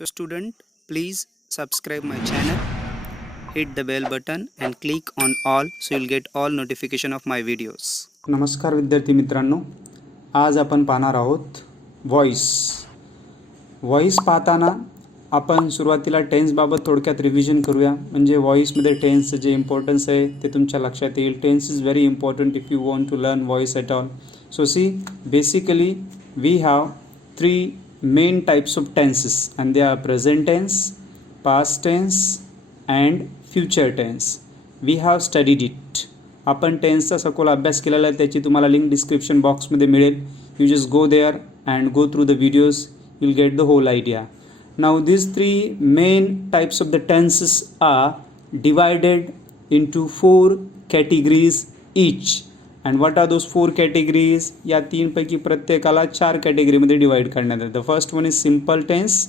So student, please subscribe my channel, hit the bell button and click on all so you'll get all notification of my videos. नमस्कार विद्यार्थी मित्रांनो, आज आपण पाहणार आहोत voice पाहताना आपण सुरुवातीला टेन्सबाबत थोडक्यात रिव्हिजन करूया. म्हणजे व्हॉइसमध्ये टेन्सचं जे इम्पॉर्टन्स आहे ते तुमच्या लक्षात येईल. Tense is very important if you want to learn voice at all. So see, basically we have 3 main types of tenses and they are present tense, past tense and future tense. We have studied it. आपण टेन्सचा सखोल अभ्यास केलेला आहे, त्याची तुम्हाला link description बॉक्समध्ये मिळेल. You just go there and go through the videos, you will get the whole idea. Now these 3 main types of the tenses are divided into 4 categories each. And what are those 4 categories? या 3 पैकी प्रत्येकाला 4 कॅटेगरीमध्ये divide करण्यात येतं. First one is simple tense,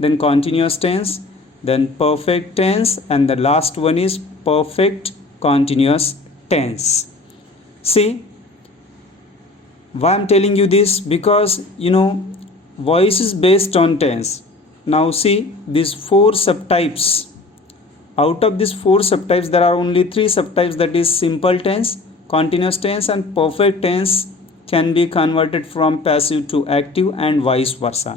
then continuous tense, then perfect tense and the last one is perfect continuous tense. See, why I'm telling you this? Because voice is based on tense. Now see, these 4 subtypes. Out of these 4 subtypes, there are only 3 subtypes, that is simple tense, continuous tense and perfect tense can be converted from passive to active and vice versa.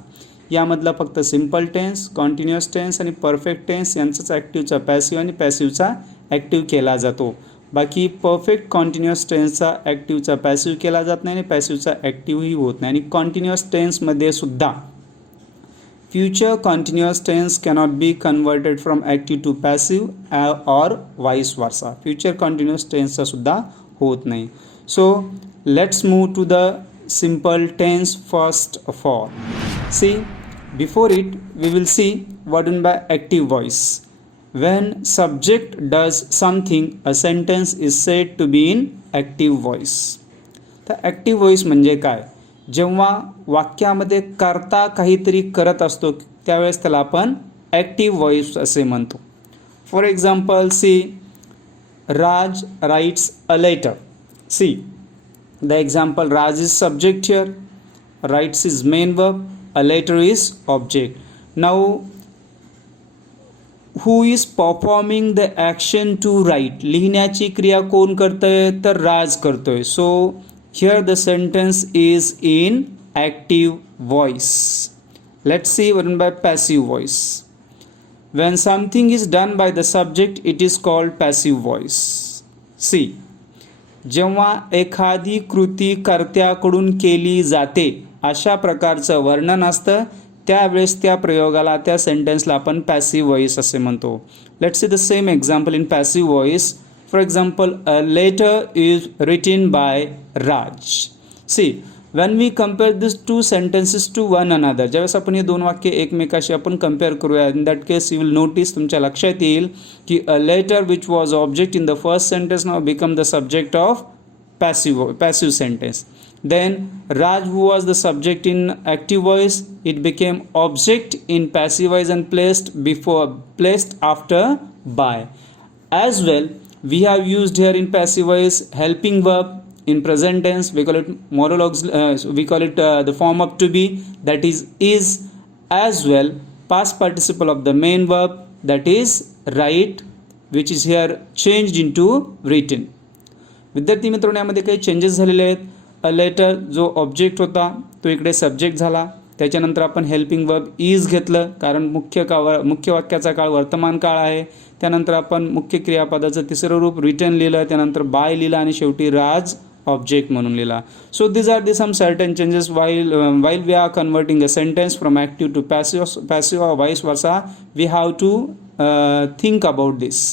यामधला फक्त simple tense, कॉन्टिन्युअस tense आणि perfect tense यांचाच ॲक्टिव्हचा passive आणि पॅसिव्हचा active केला जातो. बाकी perfect कॉन्टिन्युअस टेन्सचा ॲक्टिव्हचा passive केला जात नाही आणि पॅसिव्हचा ॲक्टिव्हही होत नाही. आणि कॉन्टिन्युअस टेन्समध्ये सुद्धा future continuous tense cannot be converted from active to passive or vice versa. Future continuous टेन्सचा सुद्धा होत नाही. So let's move to the simple tense first of all. See, before it we will see what meant by active voice. When subject does something, a sentence is said to be in active voice. तर active voice म्हणजे काय? जेव्हा वाक्यामध्ये कर्ता काहीतरी करत असतो त्यावेळेस त्याला आपण ॲक्टिव्ह व्हॉइस असे म्हणतो. For example, see, Raj writes a letter. See, the example, Raj is subject here, writes is main verb, a letter is object. Now, who is performing the action to write? लिहिण्याची क्रिया कोण करतोय? तर राज करतोय. So, here the sentence is in active voice. Let's see what by passive voice. When something is done by the subject, it is called passive voice. See, जेव्हा एखादी कृती कर्त्याकडून केली जाते अशा प्रकारचं वर्णन असतं त्यावेळेस त्या प्रयोगाला, त्या सेंटेन्सला आपण पॅसिव्ह व्हॉइस असे म्हणतो. Let's see the same example in passive voice. For example, a letter is written by Raj. See, when we compare these 2 sentences to one another, ज्यावेळेस आपण हे 2 वाक्य एकमेकाशी आपण कम्पेअर करूया, in that case you will notice, तुमच्या लक्षात येईल की a letter which was object in the first sentence now become the subject of passive sentence. Then Raj, who was the subject in active voice, it became object in passive voice and placed after by. As well, we have used here in passive voice helping verb. In present tense we call it monologues, we call it the form of to be, that is. As well, past participle of the main verb, that is write, which is here changed into written. विद्यार्थी मित्रांनो, यामध्ये काही changes झालेले आहेत. A letter जो object होता तो इकडे सब्जेक्ट झाला. त्याच्यानंतर आपण हेल्पिंग वर्ब इज घेतलं, कारण मुख्य वाक्याचा काळ वर्तमान काळ आहे. त्यानंतर आपण मुख्य क्रियापदाचं तिसरं रूप रिटन लिहिलं, त्यानंतर बाय लिहिलं आणि शेवटी राज ऑब्जेक्ट म्हणून लिहिला. सो these are the some certain changes while we are converting a sentence from active to passive or vice versa. We have to think about this.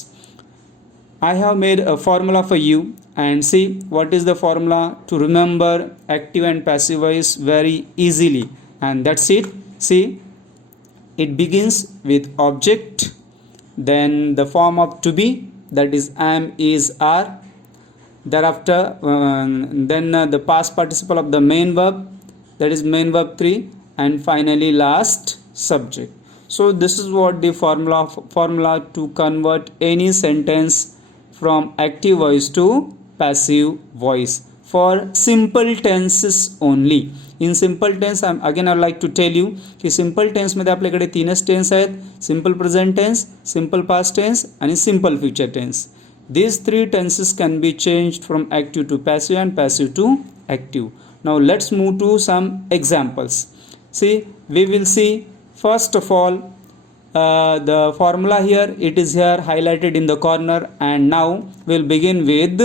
I have made a formula for you, and see what is the formula to remember active and passive voice very easily, and that's it. See, it begins with object, then the form of to be, that is am, is, are. Thereafter then the past participle of the main verb, that is main verb 3, and finally last subject. So this is what the formula to convert any sentence from active voice to passive voice. for simple tenses only. In simple tense, again I would like to tell you की simple tense मध्ये आपल्याकडे तीनच tense आहेत, simple present tense, simple past tense आणि simple future tense. These three tenses can be changed from active to passive and passive to active. Now let's move to some examples. See, we will see first of all the formula here. It is here highlighted in the corner, and now we'll begin with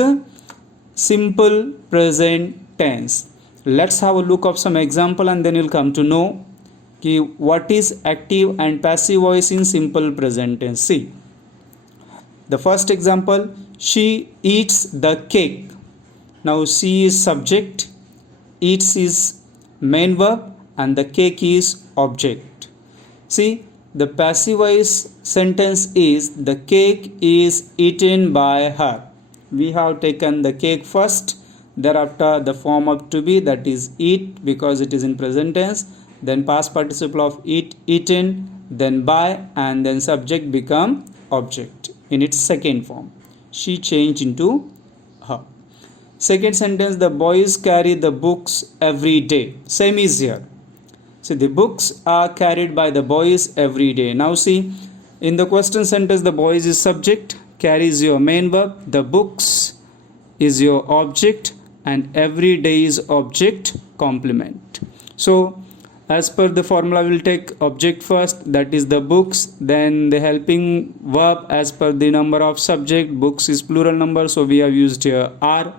simple present tense. Let's have a look of some example and then you'll come to know what is active and passive voice in simple present tense. See, the first example, she eats the cake. Now she is subject, eats is main verb, and the cake is object. See, the passive voice sentence is the cake is eaten by her. We have taken the cake first, thereafter the form of to be, that is eat because it is in present tense, then past participle of eat, eaten, then by, and then subject become object in its second form. She changed into her. Second sentence, the boys carry the books every day. Same is here. So the books are carried by the boys every day. Now see, in the question sentence, the boys is subject, carries your main verb, the books is your object, and every day is object complement. So as per the formula, we will take object first, that is the books, then the helping verb as per the number of subject, books is plural number, so we have used here are,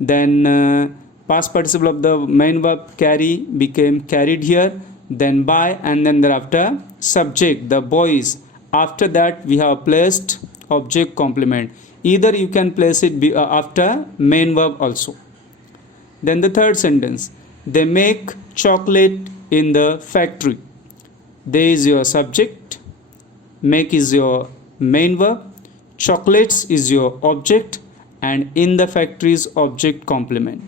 then past participle of the main verb carry became carried here, then by, and then thereafter subject, the boys. After that we have placed object complement. Either you can place it after main verb also. Then the third sentence, they make chocolate in the factory. They is your subject, make is your main verb, chocolates is your object, and in the factory is object complement.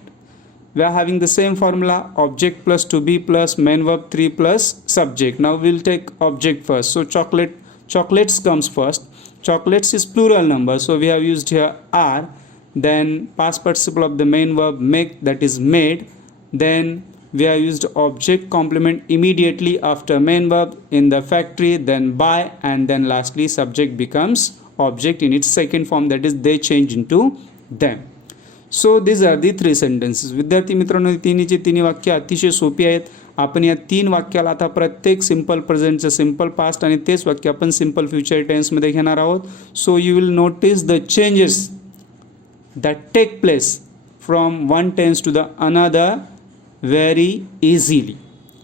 We are having the same formula, object plus to be plus main verb 3 plus subject. Now we will take object first. So chocolates comes first. Chocolates is plural number, so we have used here are, then past participle of the main verb make, that is made, then we have used object complement immediately after main verb in the factory, then by, and then lastly subject becomes object in its second form, that is they change into them. So these are the three sentences. विद्यार्थी मित्रांनो, तिन्हीची तिन्ही वाक्य अतिशय सोपी आहेत. आपण या तीन वाक्याला आता प्रत्येक सिंपल प्रेझेंटचं सिंपल पास्ट आणि तेच वाक्य आपण सिंपल फ्युचर टेन्समध्ये घेणार आहोत. So you will notice the changes that take place from one tense to the another very easily,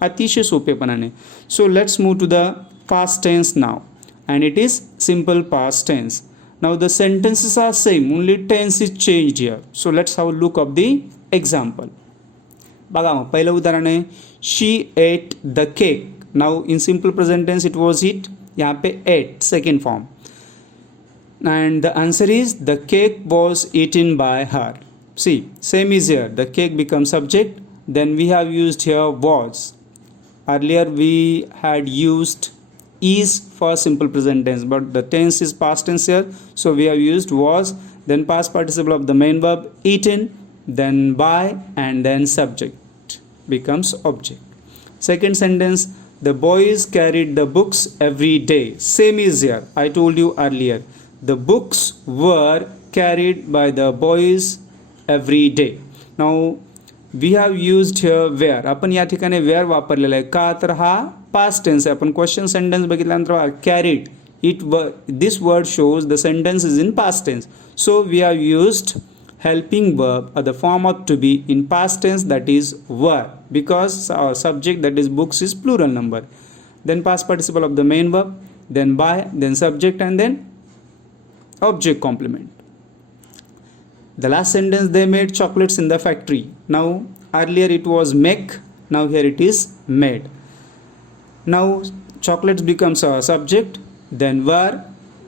अतिशय सोपेपणाने. So let's move to the past tense now, and it is simple past tense. Now the sentences are same, only tense is changed here. So let's have a look of the example. बघा मग पहिलं उदाहरण आहे, she ate the cake. Now in simple present tense it was eat, यहाँ पे ate second form. And the answer is the cake was eaten by her. See, same is here, the cake becomes subject, then we have used here was. Earlier we had used is for simple present tense, but the tense is past tense here, so we have used was, then past participle of the main verb eaten, then by, and then subject becomes object. Second sentence, the boys carried the books every day. Same is here, I told you earlier, the books were carried by the boys every day. Now we have used here where. आपण या ठिकाणी where वापरलेला आहे का, तर हा past tense आहे. आपण क्वेश्चन सेंटेन्स बघितल्यानंतर carried, this word shows the sentence is in past tense, so we have used helping verb or the form of to be in past tense, that is were, because our subject, that is books, is plural number, then past participle of the main verb, then by, then subject, and then object complement. The last sentence, they made chocolates in the factory. Now earlier it was make, now here it is made. Now chocolates becomes a subject, then were,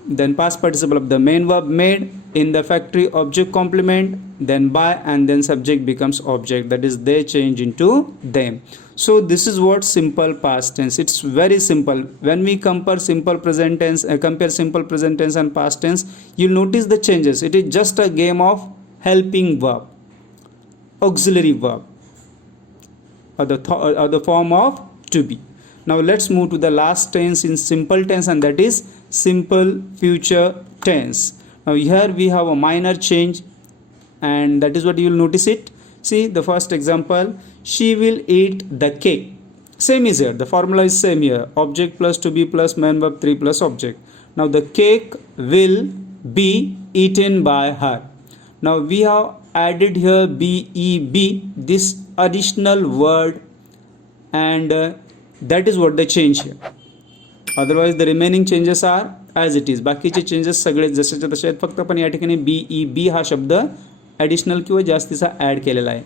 then past participle of the main verb made, in the factory object complement, then by, and then subject becomes object, that is they change into them. So this is what simple past tense. It's very simple. When we compare simple present tense and past tense, you'll notice the changes. It is just a game of helping verb. auxiliary verb or the form of to be. Now let's move to the last tense in simple tense, and that is simple future tense. Now here we have a minor change, and that is what you will notice it. See the first example, she will eat the cake. Same is here, the formula is same here, object plus to be plus main verb 3 plus object. Now the cake will be eaten by her. Now we have added here BEB, this additional word, and that is what the change here. Otherwise the remaining changes are as it is. बाकीचे changes सगळे जसेच्या तसे आहेत, फक्त आपण या ठिकाणी BEB हा शब्द ॲडिशनल किंवा जास्तीचा ॲड केलेला आहे.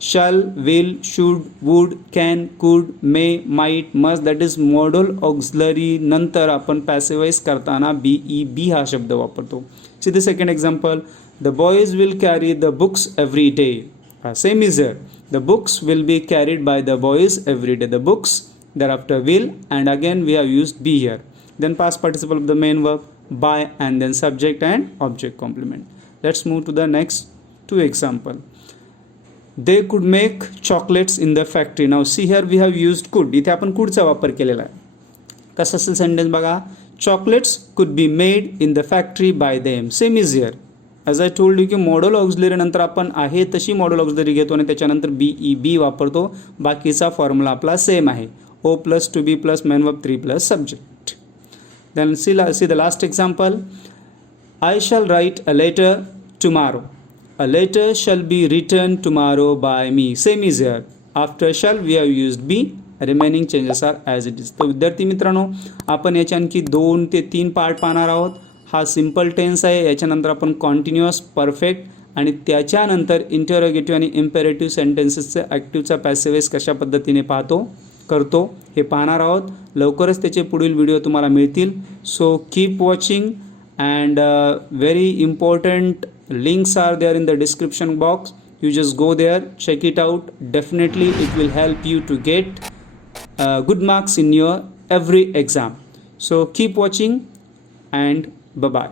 Shall, will, should, would, can, could, may, might, must, that is modal auxiliary नंतर आपण पॅसिवाइज करताना BEB हा शब्द वापरतो. See the second example, the boys will carry the books every day. Same is here, the books will be carried by the boys every day. The books, thereafter will, and again we have used be here. Then past participle of the main verb by, and then subject and object complement. Let's move to the next two example. They could make chocolates in the factory. Now see here we have used could. इथे आपण couldचा वापर केलेला आहे. कसं असेल sentence बघा, chocolates could be made in the factory by them. Same is here. As I told you की model auxiliary नंतर आपण आहे तशी मॉडल ऑक्झिलरी घेतो आणि त्याच्यानंतर BEB वापरतो. बाकीचा फॉर्म्युला आपला सेम आहे, O plus to be plus main verb 3 plus subject. Then see the last example, I shall write a letter tomorrow. A letter shall be written tomorrow by me. Same is here, after shall we have used be, remaining changes are as it is. तर विद्यार्थी मित्रांनो, आपण याचे आणखी 2 ते 3 part पाहणार आहोत. हा सिम्पल टेन्स आहे, याच्यानंतर आपण कॉन्टिन्युअस, परफेक्ट आणि त्याच्यानंतर इंटरोगेटिव्ह आणि इम्पेरेटिव्ह सेंटेन्सेसचे ॲक्टिव्हचा पॅसिवाइज कशा पद्धतीने करतो हे पाहणार आहोत. लवकरच त्याचे पुढील व्हिडिओ तुम्हाला मिळतील. So keep watching, and very important links are there in the description box. You just go there, check it out. Definitely it will help you to get good marks in your every exam. So keep watching and bye bye.